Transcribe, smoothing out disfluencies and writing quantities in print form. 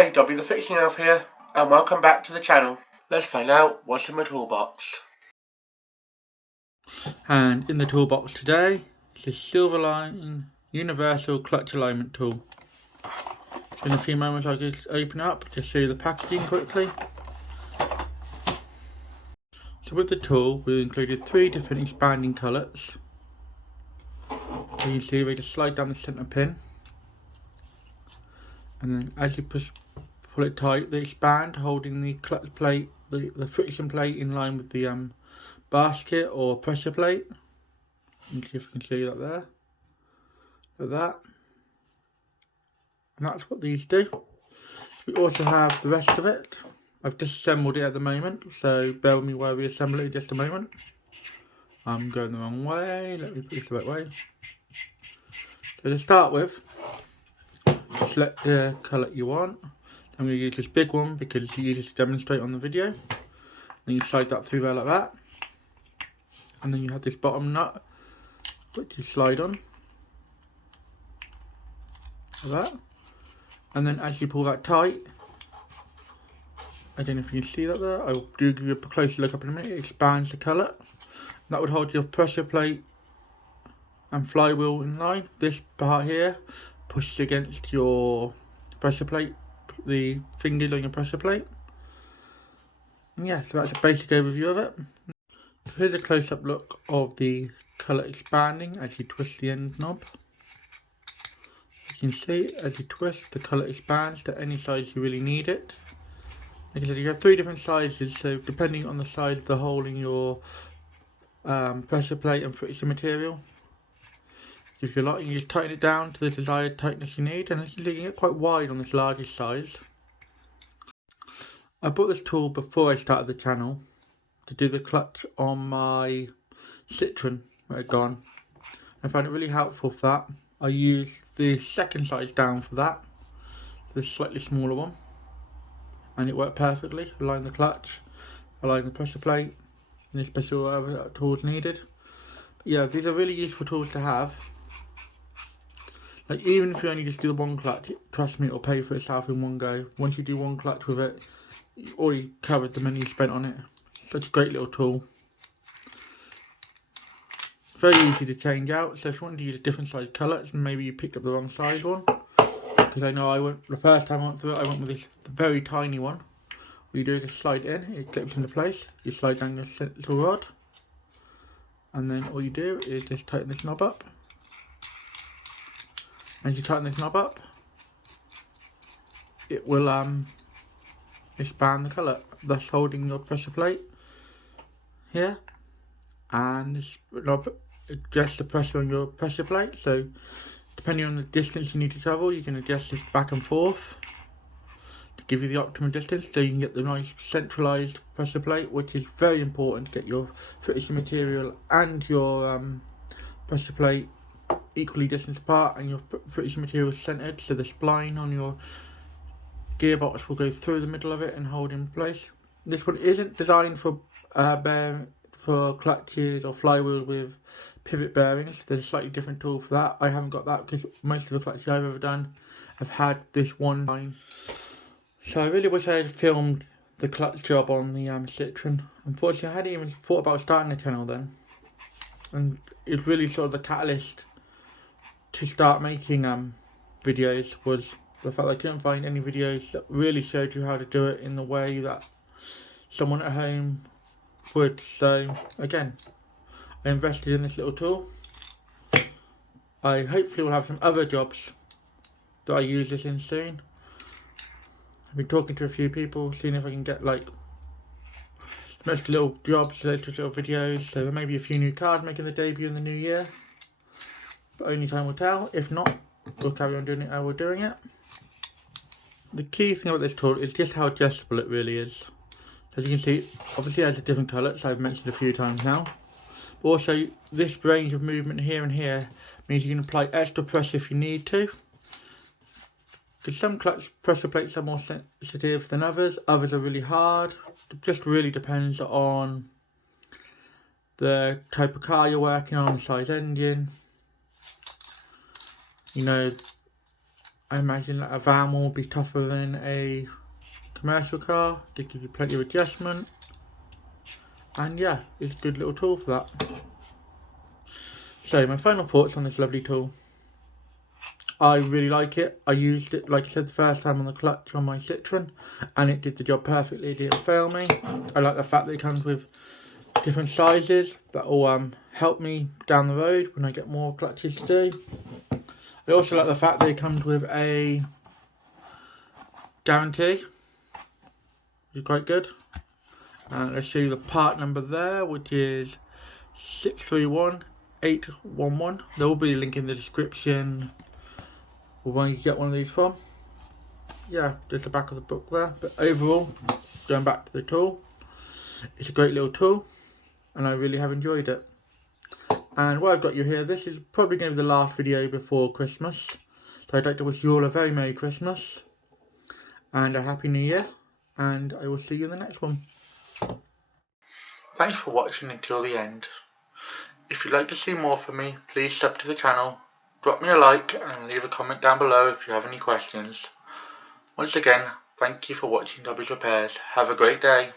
Hey Dobby, the Fixing Elf here, and welcome back to the channel. Let's find out what's in my toolbox. And in the toolbox today is the Silverline Universal Clutch Alignment Tool. In a few moments I'll just open up to show you the packaging quickly. So with the tool we've included 3 different expanding colours. So you can see we just slide down the centre pin, and then as you pull it tight, they expand, holding the clutch plate, the friction plate in line with the basket or pressure plate. And see if we can see that there, like that. And that's what these do. We also have the rest of it. I've disassembled it at the moment, so bear with me while we assemble it in just a moment. I'm going the wrong way, let me put this the right way. So to start with, select the colour you want. I'm going to use this big one because it's easier to demonstrate on the video. Then you slide that through there like that. And then you have this bottom nut, which you slide on. Like that. And then as you pull that tight, I don't know if you can see that there, I will do give you a closer look up in a minute, it expands the colour. That would hold your pressure plate and flywheel in line. This part here pushes against your pressure plate, the fingers on your pressure plate. And yeah, so that's a basic overview of it. So here's a close-up look of the colour expanding as you twist the end knob. You can see as you twist, the colour expands to any size you really need it. Like I said, you have 3 different sizes, so depending on the size of the hole in your pressure plate and friction material, if you like, you just tighten it down to the desired tightness you need, and you can get quite wide on this largest size. I bought this tool before I started the channel to do the clutch on my Citroen where it had gone. I found it really helpful for that. I used the second size down for that, the slightly smaller one, and it worked perfectly. Align the clutch, align the pressure plate, and special other tools needed. But yeah, these are really useful tools to have. Like, even if you only just do the one clutch, trust me, it'll pay for itself in one go. Once you do one clutch with it, you already covered the money you spent on it. Such a great little tool. Very easy to change out, so if you want to use a different size colour, maybe you picked up the wrong size one. Because I know the first time I went through it, I went with this very tiny one. What you do is just slide it in, it clips into place. You slide down this little rod, and then all you do is just tighten this knob up. As you tighten this knob up, it will expand the colour, thus holding your pressure plate here. And this knob adjusts the pressure on your pressure plate, so depending on the distance you need to travel, you can adjust this back and forth to give you the optimum distance, so you can get the nice centralised pressure plate, which is very important to get your friction material and your pressure plate equally distanced apart and your friction material centred, so the spline on your gearbox will go through the middle of it and hold in place. This one isn't designed for clutches or flywheels with pivot bearings. There's a slightly different tool for that. I haven't got that because most of the clutches I've ever done have had this one line. So I really wish I had filmed the clutch job on the Citroen. Unfortunately, I hadn't even thought about starting the channel then, and it's really sort of the catalyst to start making videos was the fact that I couldn't find any videos that really showed you how to do it in the way that someone at home would. So again, I invested in this little tool. I hopefully will have some other jobs that I use this in soon. I've been talking to a few people, seeing if I can get like most little jobs, little videos. So there may be a few new cars making the debut in the new year, but only time will tell. If not, we'll carry on doing it how we're doing it. The key thing about this tool is just how adjustable it really is. As you can see, obviously it has a different colour, as I've mentioned a few times now. But also, this range of movement here and here means you can apply extra pressure if you need to. Because some clutch pressure plates are more sensitive than others are really hard. It just really depends on the type of car you're working on, the size engine, you know, I imagine that a van will be tougher than a commercial car. It gives you plenty of adjustment. And yeah, it's a good little tool for that. So my final thoughts on this lovely tool. I really like it. I used it, like I said, the first time on the clutch on my Citroen, and it did the job perfectly. It didn't fail me. I like the fact that it comes with different sizes that will help me down the road when I get more clutches to do. I also like the fact that it comes with a guarantee, which is quite good. And let's show you the part number there, which is 631811. There will be a link in the description for where you get one of these from. Yeah, there's the back of the book there. But overall, going back to the tool, it's a great little tool, and I really have enjoyed it. And while I've got you here, this is probably going to be the last video before Christmas. So I'd like to wish you all a very Merry Christmas and a Happy New Year, and I will see you in the next one. Thanks for watching until the end. If you'd like to see more from me, please sub to the channel, drop me a like and leave a comment down below if you have any questions. Once again, thank you for watching Dobby's Repairs. Have a great day.